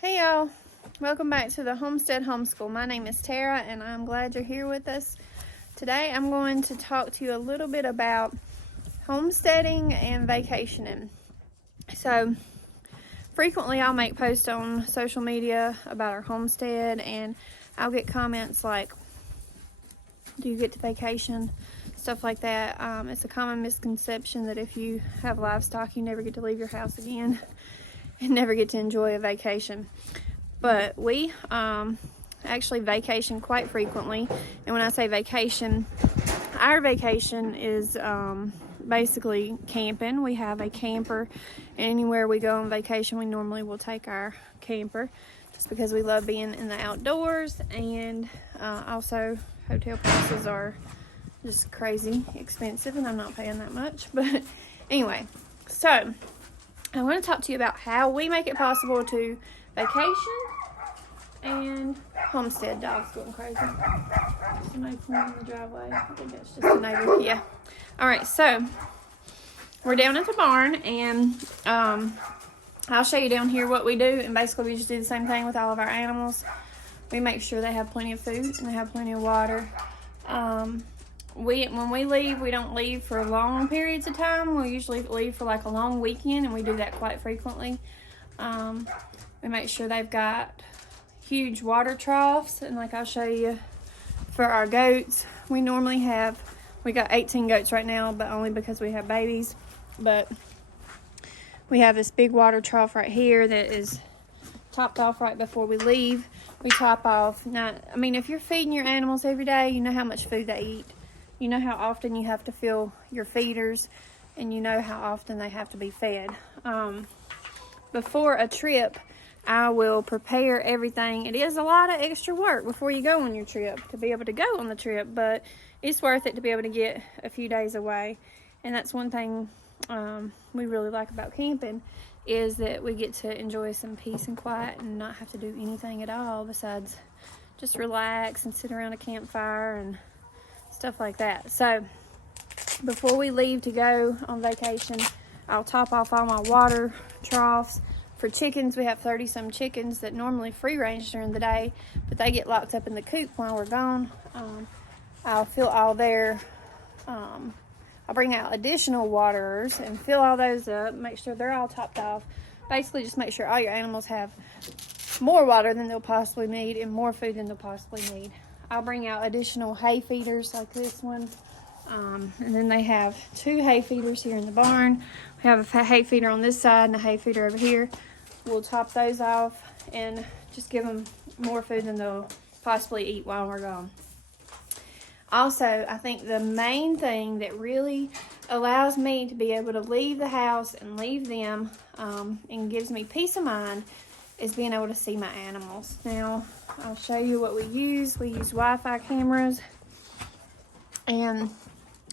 Hey y'all, welcome back to the Homestead Homeschool. My name is Tara and I'm glad you're here with us. Today I'm going to talk to you a little bit about homesteading and vacationing. So frequently I'll make posts on social media about our homestead and I'll get comments like, do you get to vacation? Stuff like that. It's a common misconception that if you have livestock you never get to leave your house again and never get to enjoy a vacation. But we actually vacation quite frequently, and when I say vacation, our vacation is basically camping. We have a camper, and anywhere we go on vacation we normally will take our camper just because we love being in the outdoors. And also hotel prices are just crazy expensive and I'm not paying that much. But anyway, so I want to talk to you about how we make it possible to vacation and homestead. Dog's going crazy. Somebody pulling in the driveway. I think that's just a neighbor. Yeah. Alright, so we're down at the barn and I'll show you down here what we do. And basically we just do the same thing with all of our animals. We make sure they have plenty of food and they have plenty of water. When we leave, we don't leave for long periods of time. We'll usually leave for like a long weekend, and we do that quite frequently. We make sure they've got huge water troughs, and like I'll show you for our goats, we got 18 goats right now, but only because we have babies. But we have this big water trough right here that is topped off right before we leave. We top off. Now, I mean, if you're feeding your animals every day, you know how much food they eat. You know how often you have to fill your feeders, and you know how often they have to be fed. Before a trip, I will prepare everything. It is a lot of extra work before you go on your trip to be able to go on the trip, but it's worth it to be able to get a few days away. And that's one thing we really like about camping, is that we get to enjoy some peace and quiet and not have to do anything at all besides just relax and sit around a campfire and stuff like that. So before we leave to go on vacation, I'll top off all my water troughs. For chickens, we have 30 some chickens that normally free range during the day, but they get locked up in the coop while we're gone. I'll fill all their I'll bring out additional waterers and fill all those up, make sure they're all topped off. Basically just make sure all your animals have more water than they'll possibly need and more food than they'll possibly need. I'll bring out additional hay feeders like this one. And then they have 2 hay feeders here in the barn. We have a hay feeder on this side and a hay feeder over here. We'll top those off and just give them more food than they'll possibly eat while we're gone. Also, I think the main thing that really allows me to be able to leave the house and leave them and gives me peace of mind is being able to see my animals. Now, I'll show you what we use. We use Wi-Fi cameras, and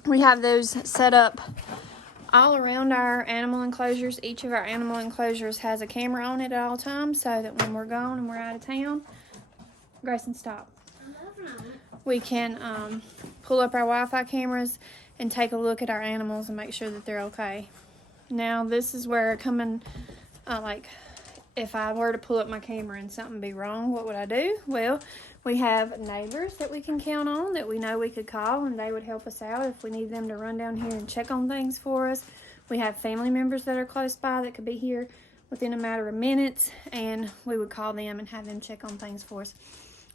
we have those set up all around our animal enclosures. Each of our animal enclosures has a camera on it at all times, so that when we're gone and we're out of town, Grayson, stop. We can pull up our Wi-Fi cameras and take a look at our animals and make sure that they're okay. Now, this is where like, if I were to pull up my camera and something be wrong, what would I do? Well, we have neighbors that we can count on that we know we could call, and they would help us out if we need them to run down here and check on things for us. We have family members that are close by that could be here within a matter of minutes, and we would call them and have them check on things for us.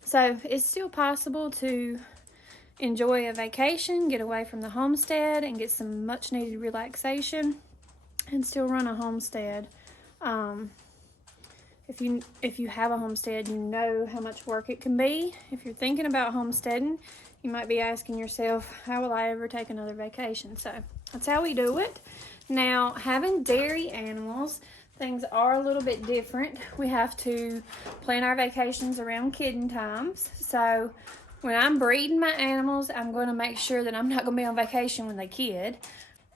So it's still possible to enjoy a vacation, get away from the homestead, and get some much needed relaxation, and still run a homestead. If you have a homestead, you know how much work it can be. If you're thinking about homesteading, you might be asking yourself, how will I ever take another vacation? So that's how we do it. Now, having dairy animals, things are a little bit different. We have to plan our vacations around kidding times. So when I'm breeding my animals, I'm going to make sure that I'm not going to be on vacation when they kid.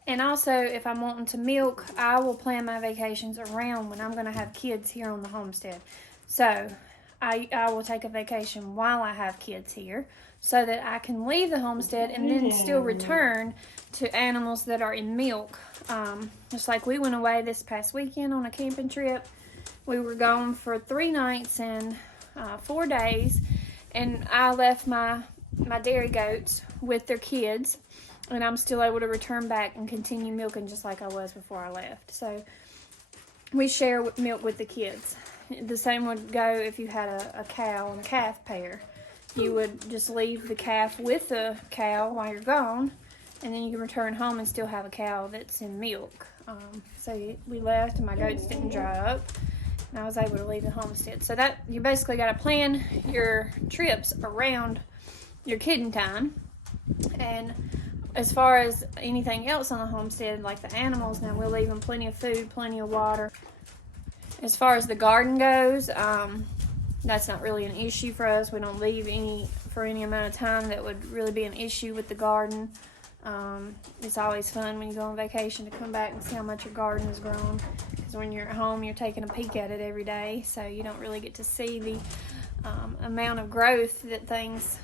And also, if I'm wanting to milk, I will plan my vacations around when I'm going to have kids here on the homestead. So I will take a vacation while I have kids here so that I can leave the homestead and then still return to animals that are in milk. Just like we went away this past weekend on a camping trip, We were gone for 3 nights and 4 days, and I left my dairy goats with their kids, and I'm still able to return back and continue milking just like I was before I left. So we share milk with the kids. The same would go if you had a cow and calf pair. You would just leave the calf with the cow while you're gone, and then you can return home and still have a cow that's in milk. So we left, and my goats didn't dry up, and I was able to leave the homestead. So that you basically got to plan your trips around your kidding time. And as far as anything else on the homestead, like the animals, now we'll leave them plenty of food, plenty of water. As far as the garden goes, that's not really an issue for us. We don't leave for any amount of time that would really be an issue with the garden. It's always fun when you go on vacation to come back and see how much your garden has grown. Because when you're at home, you're taking a peek at it every day, so you don't really get to see the amount of growth that things,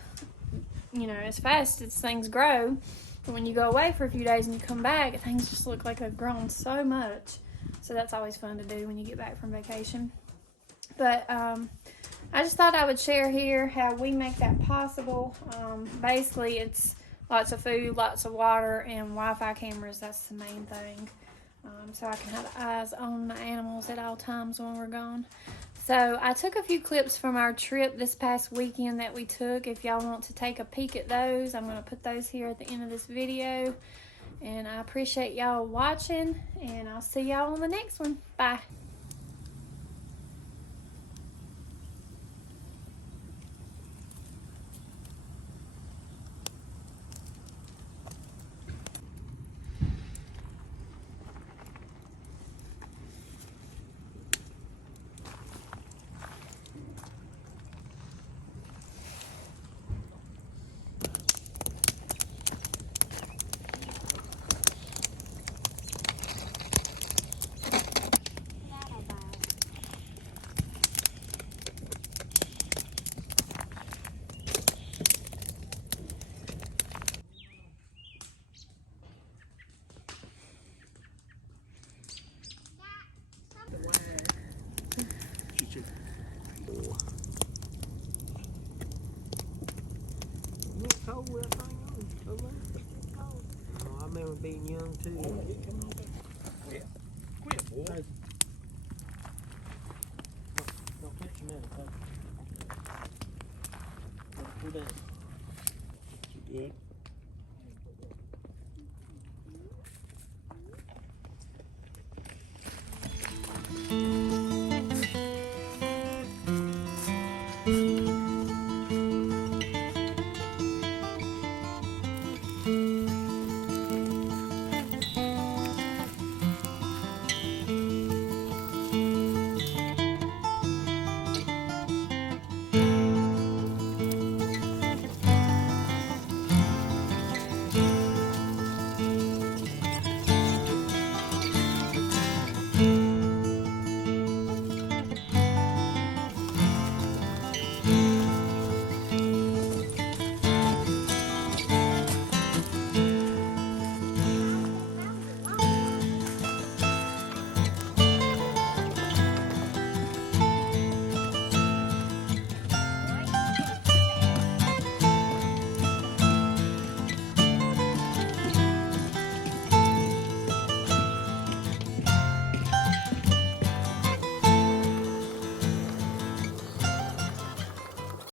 as fast as things grow. But when you go away for a few days and you come back, things just look like they've grown so much. So that's always fun to do when you get back from vacation. But I just thought I would share here how we make that possible. Basically, it's lots of food, lots of water, and Wi-Fi cameras. That's the main thing. So I can have eyes on my animals at all times when we're gone. So I took a few clips from our trip this past weekend that we took. If y'all want to take a peek at those, I'm going to put those here at the end of this video. And I appreciate y'all watching, and I'll see y'all on the next one. Bye. I remember being young too. Quit, boy. Don't touch your metal, okay? Don't do that. You good?